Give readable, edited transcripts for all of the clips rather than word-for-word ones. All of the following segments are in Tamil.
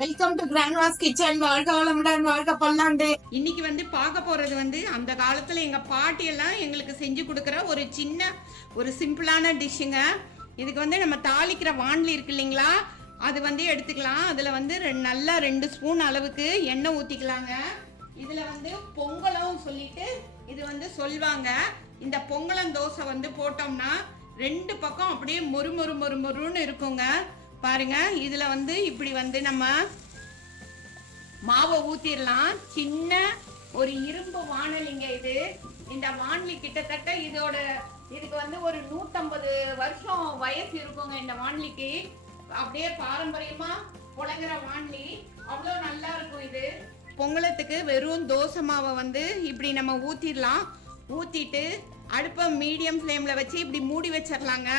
Welcome to Grandma's kitchen. வாழ்க வளமுடன், வாழ்க பல்லாண்டு. இன்னைக்கு பார்க்க போறது அந்த காலத்துல எங்க பாட்டி எல்லாம் எங்களுக்கு செஞ்சு கொடுக்குற ஒரு சின்ன ஒரு சிம்பிளான டிஷ்ஷுங்க. இதுக்கு நம்ம தாளிக்கிற வாண்லி இருக்கு இல்லைங்களா, அது எடுத்துக்கலாம். அதுல நல்லா 2 ஸ்பூன் அளவுக்கு எண்ணெய் ஊத்திக்கலாங்க. இதுல பொங்கலும் சொல்லிட்டு இது சொல்வாங்க. இந்த பொங்கலம் தோசை போட்டோம்னா 2 பக்கம் அப்படியே மொறு மொறு மொறு மொறுன்னு இருக்குங்க. பாருங்க, இதுல இப்படி நம்ம மாவை ஊத்திடலாம். சின்ன ஒரு இரும்பு வானலிங்க இது. இந்த வானலி கிட்டத்தட்ட இதுக்கு ஒரு 150 வருஷம் வயசு இருக்குங்க. இந்த வானலிக்கு அப்படியே பாரம்பரியமா புழங்குற வானலி, அவ்வளோ நல்லா இருக்கும் இது. பொங்கலத்துக்கு வெறும் தோசை மாவை இப்படி நம்ம ஊத்திடலாம். ஊத்திட்டு அடுப்பை மீடியம் ஃப்ளேம்ல வச்சு இப்படி மூடி வச்சிடலாங்க.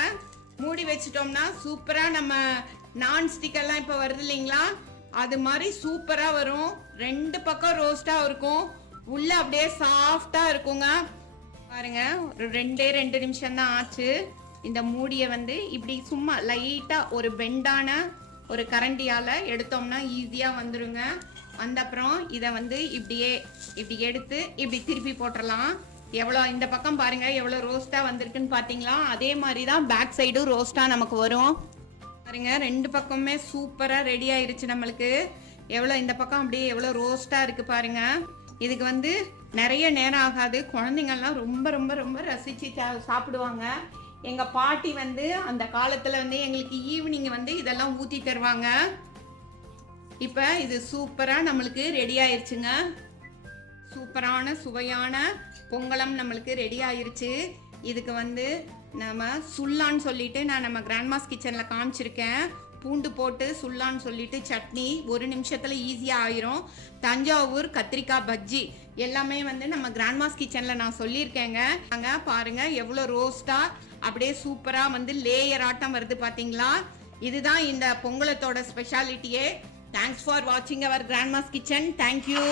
மூடி வச்சிட்டோம்னா சூப்பரா நம்ம நான்ஸ்டிக் எல்லாம் இப்ப வருது இல்லைங்களா, அது மாதிரி சூப்பரா வரும். 2 பக்கம் ரோஸ்டா இருக்கும், உள்ள அப்படியே சாஃப்டா இருக்குங்க. பாருங்க, ஒரு 2 நிமிஷம் தான் ஆச்சு. இந்த மூடியை இப்படி சும்மா லைட்டா ஒரு பெண்டான ஒரு கரண்டியால எடுத்தோம்னா ஈஸியா வந்துருங்க. அப்புறம் இதை இப்படி எடுத்து இப்படி திருப்பி போட்டுடலாம். எவ்வளோ இந்த பக்கம் பாருங்க எவ்வளோ ரோஸ்டா வந்திருக்குன்னு பார்த்தீங்களா, அதே மாதிரி தான் பேக் சைடும் ரோஸ்டா நமக்கு வரும். பாருங்க, 2 பக்கமே சூப்பரா ரெடி ஆயிருச்சு நம்மளுக்கு. எவ்வளோ இந்த பக்கம் அப்படியே எவ்வளோ ரோஸ்டா இருக்கு பாருங்க. இதுக்கு நிறைய நேரம் ஆகாது. குழந்தைங்கள்லாம் ரொம்ப ரொம்ப ரொம்ப ரசிச்சு சாப்பிடுவாங்க. எங்க பாட்டி அந்த காலத்துல எங்களுக்கு ஈவினிங் இதெல்லாம் ஊத்தி தருவாங்க. இப்ப இது சூப்பரா நம்மளுக்கு ரெடி ஆயிருச்சுங்க. சூப்பரான சுவையான பொங்கலம் நம்மளுக்கு ரெடி ஆயிருச்சு. இதுக்கு நம்ம சுல்லான்னு சொல்லிட்டு நான் நம்ம கிராண்ட்மாஸ் கிச்சன்ல காமிச்சிருக்கேன். பூண்டு போட்டு சுல்லான்னு சொல்லிட்டு சட்னி 1 நிமிஷத்துல ஈஸியா ஆயிரும். தஞ்சாவூர் கத்திரிக்காய் பஜ்ஜி எல்லாமே நம்ம கிராண்ட்மாஸ் கிச்சன்ல நான் சொல்லியிருக்கேங்க. அங்க பாருங்க எவ்வளோ ரோஸ்டா அப்படியே சூப்பரா லேயர் ஆட்டம் வருது பாத்தீங்களா. இதுதான் இந்த பொங்கலத்தோட ஸ்பெஷாலிட்டியே. தேங்க்ஸ் ஃபார் வாட்சிங் அவர் கிராண்ட்மாஸ் கிச்சன். தேங்க்யூ.